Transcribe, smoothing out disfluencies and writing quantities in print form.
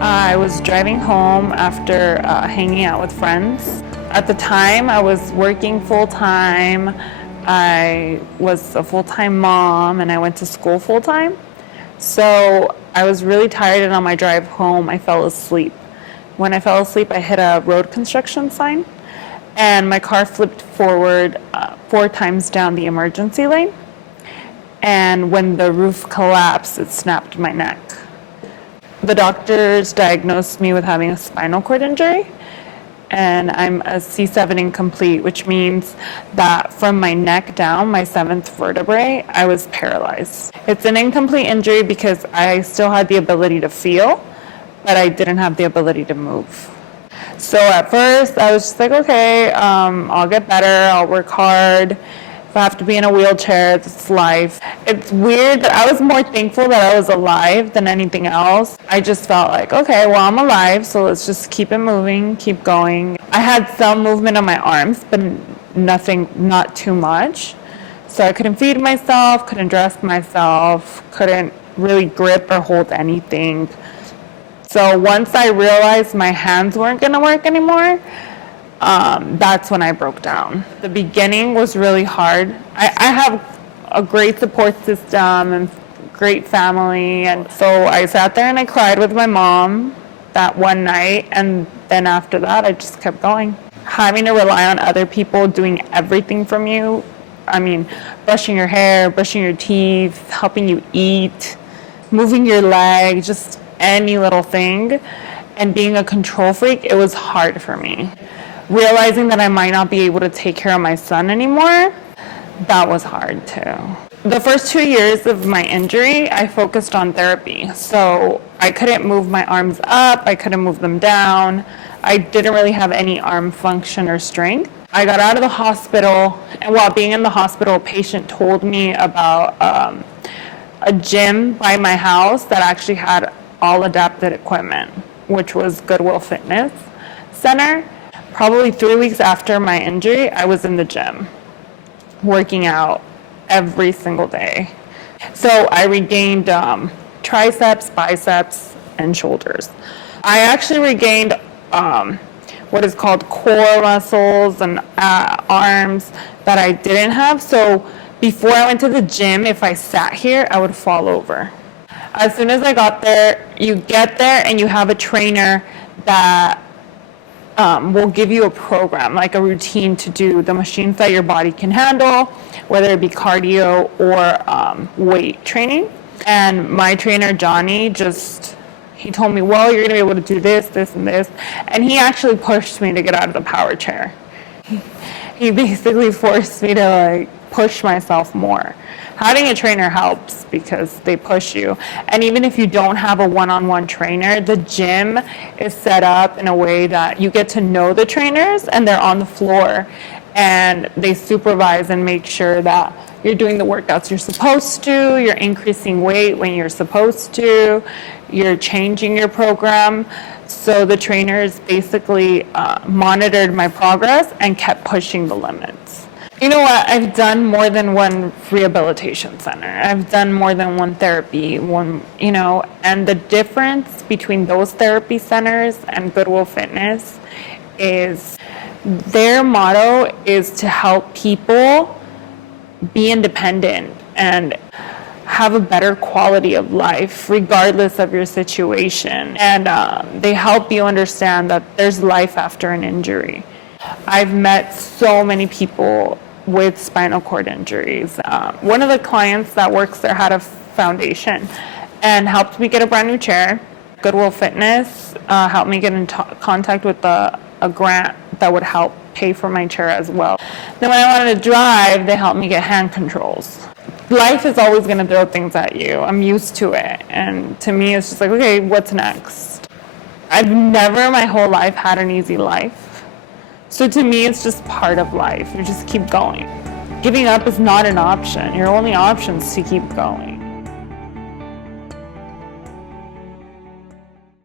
I was driving home after hanging out with friends. At the time, I was working full-time. I was a full-time mom, and I went to school full-time. So I was really tired, and on my drive home, I fell asleep. When I fell asleep, I hit a road construction sign, and my car flipped forward 4 times down the emergency lane. And when the roof collapsed, it snapped my neck. The doctors diagnosed me with having a spinal cord injury, and I'm a C7 incomplete, which means that from my neck down, my 7th vertebrae, I was paralyzed. It's an incomplete injury because I still had the ability to feel, but I didn't have the ability to move. So at first, I was just like, okay, I'll get better, I'll work hard. If I have to be in a wheelchair, it's life. It's weird that I was more thankful that I was alive than anything else. I just felt like, okay, well, I'm alive, so let's just keep it moving, keep going. I had some movement on my arms, but not too much. So I couldn't feed myself, couldn't dress myself, couldn't really grip or hold anything. So once I realized my hands weren't gonna work anymore, that's when I broke down. The beginning was really hard. I have a great support system and great family, and so I sat there and I cried with my mom that one night, and then after that I just kept going. Having to rely on other people doing everything from you, I mean, brushing your hair, brushing your teeth, helping you eat, moving your leg, just any little thing, and being a control freak, it was hard for me. Realizing that I might not be able to take care of my son anymore, that was hard too. The first 2 years of my injury, I focused on therapy. So I couldn't move my arms up, I couldn't move them down. I didn't really have any arm function or strength. I got out of the hospital, and while being in the hospital, a patient told me about a gym by my house that actually had all adapted equipment, which was Goodwill Fitness Center. Probably 3 weeks after my injury, I was in the gym, working out every single day. So I regained triceps, biceps, and shoulders. I actually regained what is called core muscles and arms that I didn't have. So before I went to the gym, if I sat here, I would fall over. As soon as I got there, you get there and you have a trainer that will give you a program, like a routine to do the machines that your body can handle, whether it be cardio or weight training. And my trainer, Johnny, he told me, well, you're gonna be able to do this, this, and this. And he actually pushed me to get out of the power chair. He basically forced me to push myself more. Having a trainer helps because they push you. And even if you don't have a one-on-one trainer, the gym is set up in a way that you get to know the trainers, and they're on the floor and they supervise and make sure that you're doing the workouts you're supposed to, you're increasing weight when you're supposed to, you're changing your program. So the trainers basically monitored my progress and kept pushing the limits. You know what? I've done more than one rehabilitation center. I've done more than one therapy, and the difference between those therapy centers and Goodwill Fitness is their motto is to help people be independent and have a better quality of life regardless of your situation. And they help you understand that there's life after an injury. I've met so many people with spinal cord injuries. One of the clients that works there had a foundation and helped me get a brand new chair. Goodwill Fitness helped me get in contact with a grant that would help pay for my chair as well. Then when I wanted to drive, they helped me get hand controls. Life is always going to throw things at you. I'm used to it. And to me, it's just like, okay, what's next? I've never my whole life had an easy life. So to me, it's just part of life. You just keep going. Giving up is not an option. Your only option is to keep going.